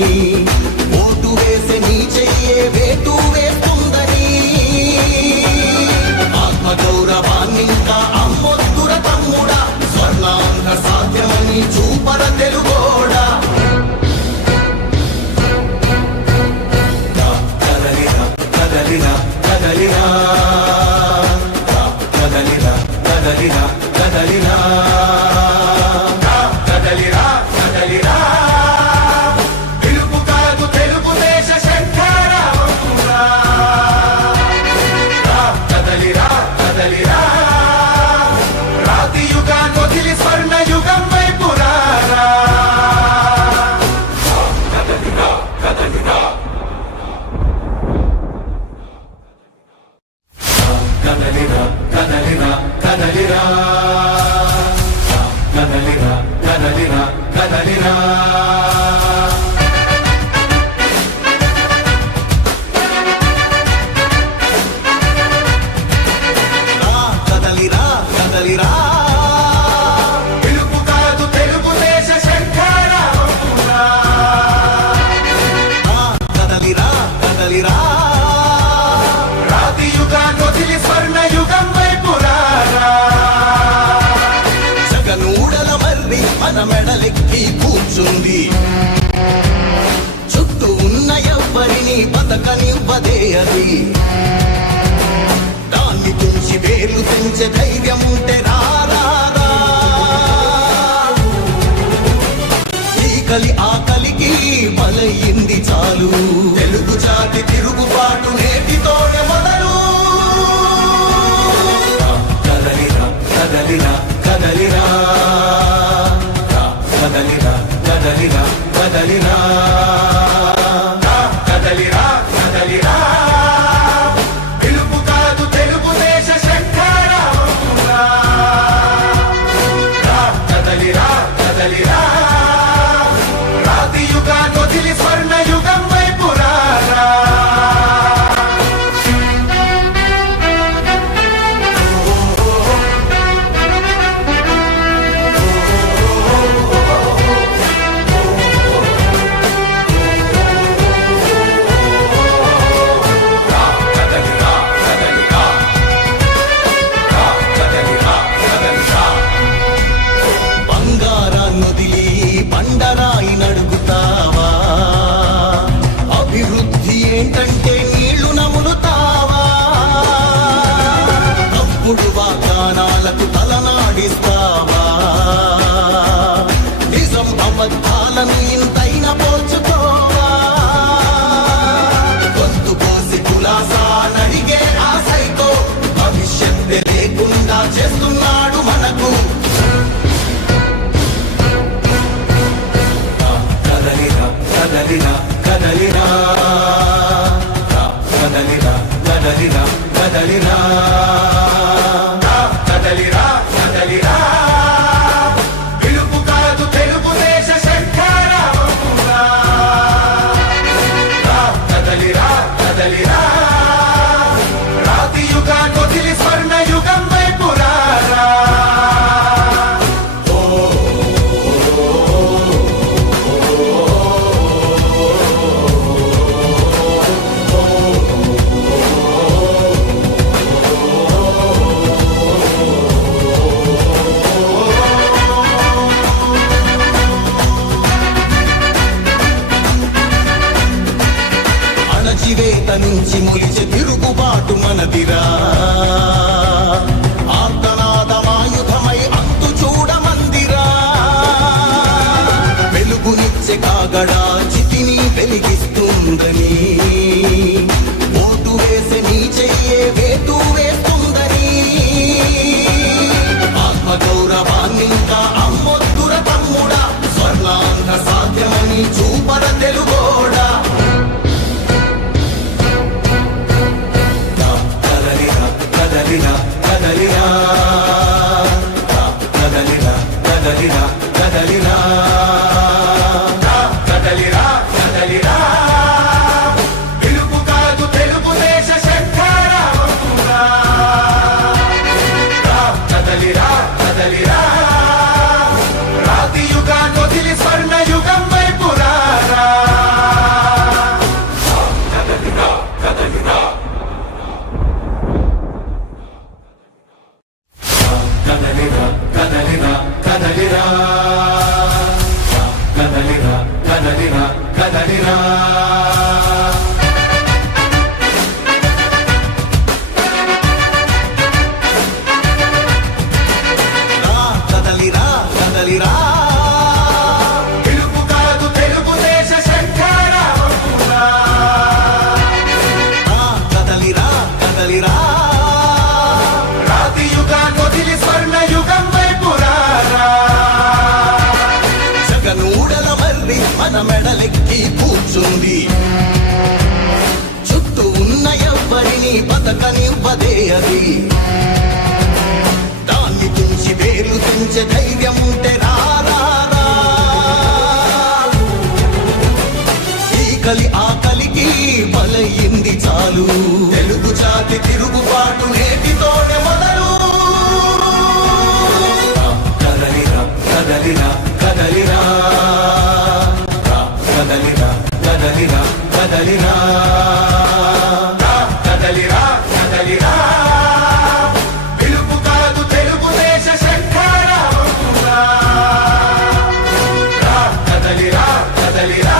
me. కదలిరా. మన మెడలెక్కి కూర్చుంది. చుట్టూ ఉన్న ఎవ్వరిని బతకనివ్వదే అది. దాన్ని తుంచి వేలు పెంచే ధైర్యం ఉంటే రారా ఈ కలి ఆకలికి బలయింది చాలు. తెలుగు జాతి తిరుగుబాటు నేటితోనే మొదలు. కదలిరా కదలిరా కదలిరా. కదలిరా కూర్చుంది చుట్టూ ఉన్న ఎవ్వరిని బతకనివ్వదే అది. దాన్ని తుంచి వేలు తుంచే ధైర్యం ఉంటే రారా. కదలిరా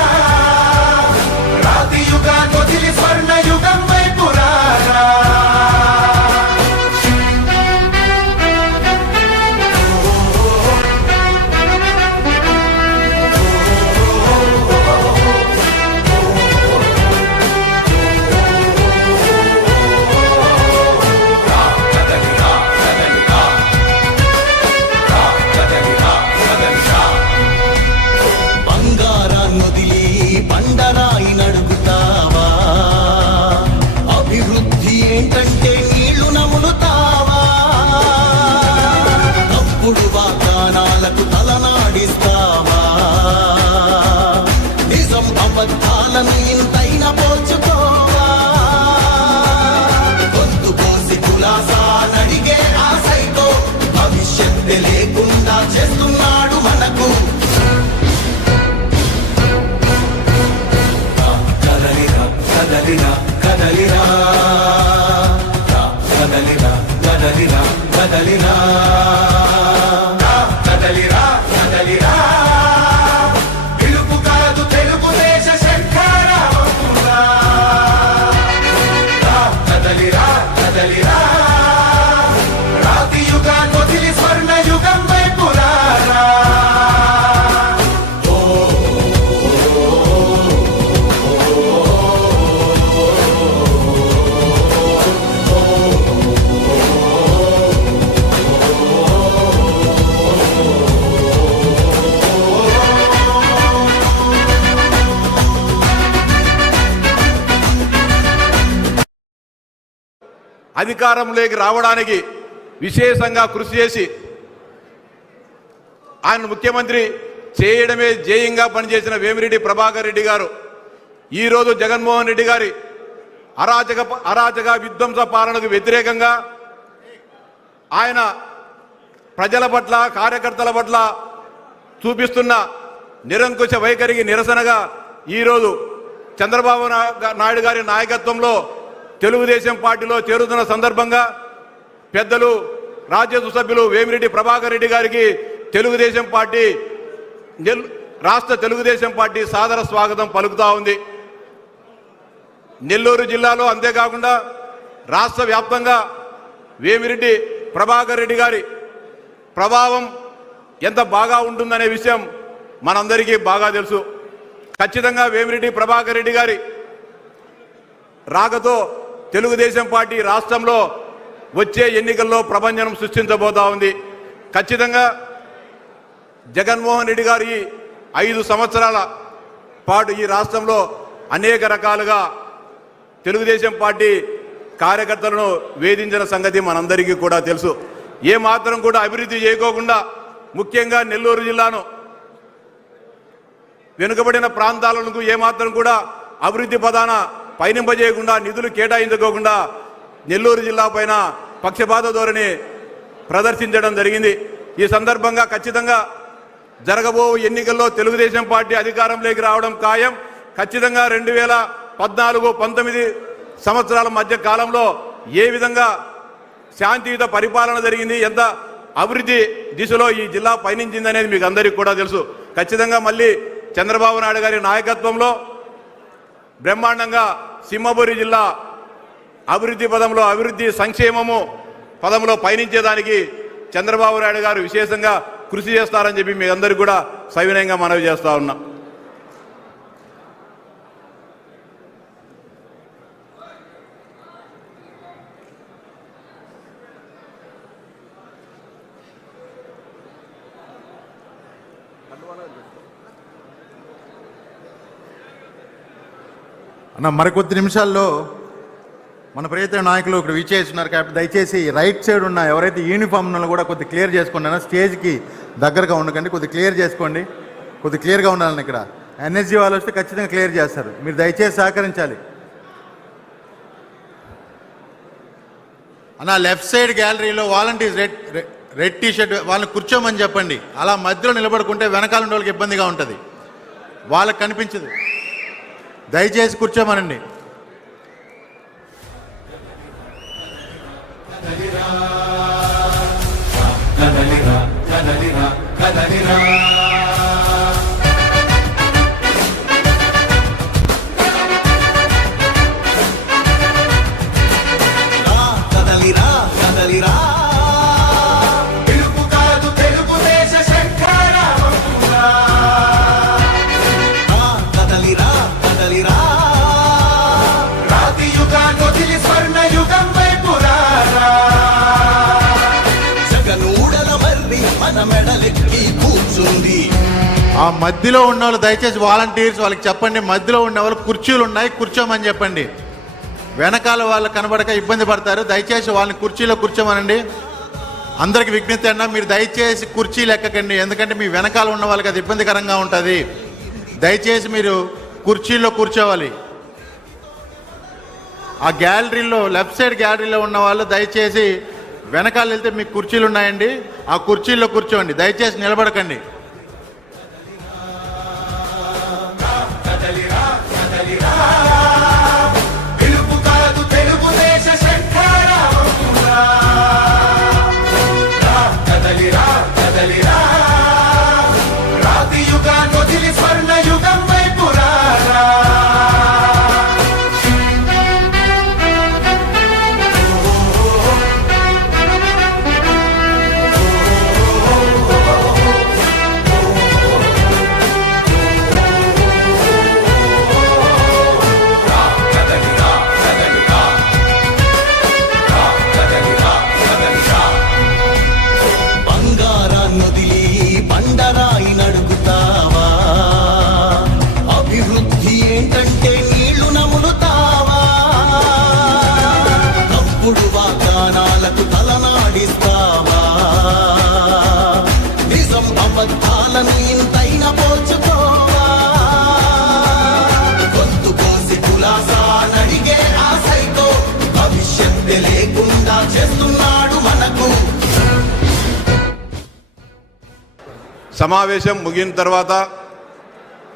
అధికారంలోకి రావడానికి విశేషంగా కృషి చేసి ఆయన ముఖ్యమంత్రి చేయడమే జేయంగా పనిచేసిన వేమిరెడ్డి ప్రభాకర్ రెడ్డి గారు ఈరోజు జగన్మోహన్ రెడ్డి గారి అరాచక అరాచక విధ్వంస పాలనకు వ్యతిరేకంగా ఆయన ప్రజల పట్ల కార్యకర్తల పట్ల చూపిస్తున్న నిరంకుశ వైఖరికి నిరసనగా ఈరోజు చంద్రబాబు నాయుడు గారి నాయకత్వంలో తెలుగుదేశం పార్టీలో చేరుతున్న సందర్భంగా పెద్దలు రాజ్యసభ సభ్యులు వేమిరెడ్డి ప్రభాకర్ రెడ్డి గారికి తెలుగుదేశం పార్టీ రాష్ట్ర తెలుగుదేశం పార్టీ సాదర స్వాగతం పలుకుతా ఉంది. నెల్లూరు జిల్లాలో అంతేకాకుండా రాష్ట్ర వ్యాప్తంగా వేమిరెడ్డి ప్రభాకర్ రెడ్డి గారి ప్రభావం ఎంత బాగా ఉంటుందనే విషయం మనందరికీ బాగా తెలుసు. ఖచ్చితంగా వేమిరెడ్డి ప్రభాకర్ రెడ్డి గారి రాకతో తెలుగుదేశం పార్టీ రాష్ట్రంలో వచ్చే ఎన్నికల్లో ప్రభంజనం సృష్టించబోతా ఉంది. ఖచ్చితంగా జగన్మోహన్ రెడ్డి గారి ఈ ఐదు సంవత్సరాల పాటు ఈ రాష్ట్రంలో అనేక రకాలుగా తెలుగుదేశం పార్టీ కార్యకర్తలను వేధించిన సంగతి మనందరికీ కూడా తెలుసు. ఏ మాత్రం కూడా అభివృద్ధి చేయకోకుండా ముఖ్యంగా నెల్లూరు జిల్లాను వెనుకబడిన ప్రాంతాలకు ఏమాత్రం కూడా అభివృద్ధి ప్రధాన పయనింపజేయకుండా నిధులు కేటాయించుకోకుండా నెల్లూరు జిల్లా పైన పక్షపాత ధోరణి ప్రదర్శించడం జరిగింది. ఈ సందర్భంగా ఖచ్చితంగా జరగబో ఎన్నికల్లో తెలుగుదేశం పార్టీ అధికారంలోకి రావడం ఖాయం. ఖచ్చితంగా రెండు వేల పద్నాలుగు పంతొమ్మిది సంవత్సరాల మధ్య కాలంలో ఏ విధంగా శాంతియుత పరిపాలన జరిగింది ఎంత అభివృద్ధి దిశలో ఈ జిల్లా పయనించింది అనేది మీకు అందరికీ కూడా తెలుసు. ఖచ్చితంగా మళ్ళీ చంద్రబాబు నాయుడు గారి నాయకత్వంలో బ్రహ్మాండంగా సింహపురి జిల్లా అభివృద్ధి పదంలో అభివృద్ధి సంక్షేమము పదంలో పయనించేదానికి చంద్రబాబు నాయుడు గారు విశేషంగా కృషి చేస్తారని చెప్పి మీ అందరికీ కూడా సవినయంగా మనవి చేస్తా ఉన్నాం. అన్న మరికొద్ది నిమిషాల్లో మన ప్రియత నాయకులు ఇక్కడ విచ్చేస్తున్నారు కాబట్టి దయచేసి రైట్ సైడ్ ఉన్న ఎవరైతే యూనిఫామ్లను కూడా కొద్ది క్లియర్ చేసుకోండి అన్న స్టేజ్కి దగ్గరగా ఉండకండి కొద్ది క్లియర్ చేసుకోండి కొద్ది క్లియర్గా ఉండాలని ఇక్కడ ఎన్ఎస్జీ వాళ్ళు వస్తే ఖచ్చితంగా క్లియర్ చేస్తారు. మీరు దయచేసి సహకరించాలి. అన్న లెఫ్ట్ సైడ్ గ్యాలరీలో volunteers red red T shirt వాళ్ళని కూర్చోమని చెప్పండి. అలా మధ్యలో నిలబడుకుంటే వెనకాల వాళ్ళకి ఇబ్బందిగా ఉంటుంది. వాళ్ళకి కనిపించదు. దయచేసి కూర్చోమనండి. మధ్యలో ఉన్న వాళ్ళు దయచేసి వాలంటీర్స్ వాళ్ళకి చెప్పండి. మధ్యలో ఉన్న వాళ్ళు కుర్చీలు ఉన్నాయి కూర్చోమని చెప్పండి. వెనకాల వాళ్ళు కనబడక ఇబ్బంది పడతారు. దయచేసి వాళ్ళని కుర్చీలో కూర్చోమనండి. అందరికి విజ్ఞప్తి అన్నా మీరు దయచేసి కుర్చీలు ఎక్కకండి ఎందుకంటే మీ వెనకాల ఉన్న వాళ్ళకి అది ఇబ్బందికరంగా ఉంటుంది. దయచేసి మీరు కుర్చీల్లో కూర్చోవాలి. ఆ గ్యాలరీలో లెఫ్ట్ సైడ్ గ్యాలరీలో ఉన్న వాళ్ళు దయచేసి వెనకాల వెళ్తే మీకు కుర్చీలు ఉన్నాయండి. ఆ కుర్చీల్లో కూర్చోండి. దయచేసి నిలబడకండి. సమావేశం ముగిన తర్వాత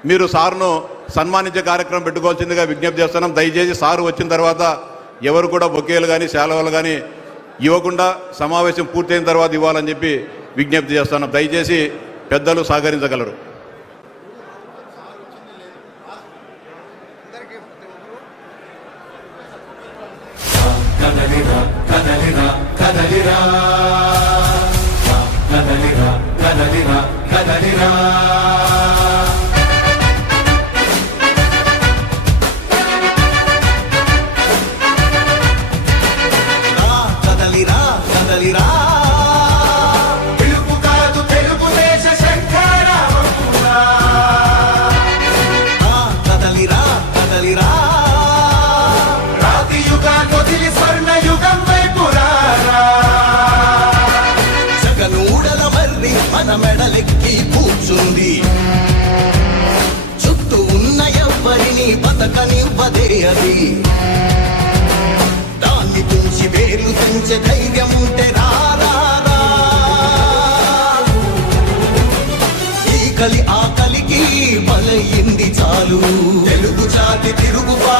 మీరు సార్ను సన్మానించే కార్యక్రమం పెట్టుకోవాల్సిందిగా విజ్ఞప్తి చేస్తున్నాం. దయచేసి సారు వచ్చిన తర్వాత ఎవరు కూడా బొకేలు కానీ శాలవలు కానీ ఇవ్వకుండా సమావేశం పూర్తయిన తర్వాత ఇవ్వాలని చెప్పి విజ్ఞప్తి చేస్తున్నాం. దయచేసి పెద్దలు సహకరించగలరు. हरिरा బ్రతకనివ్వదే అది దాన్ని తుంచి వేలు తుంచే ధైర్యం ఉంటే రారా ఈ కలి ఆ కలికి బలయింది చాలు. తెలుగు జాతి తిరుగుబా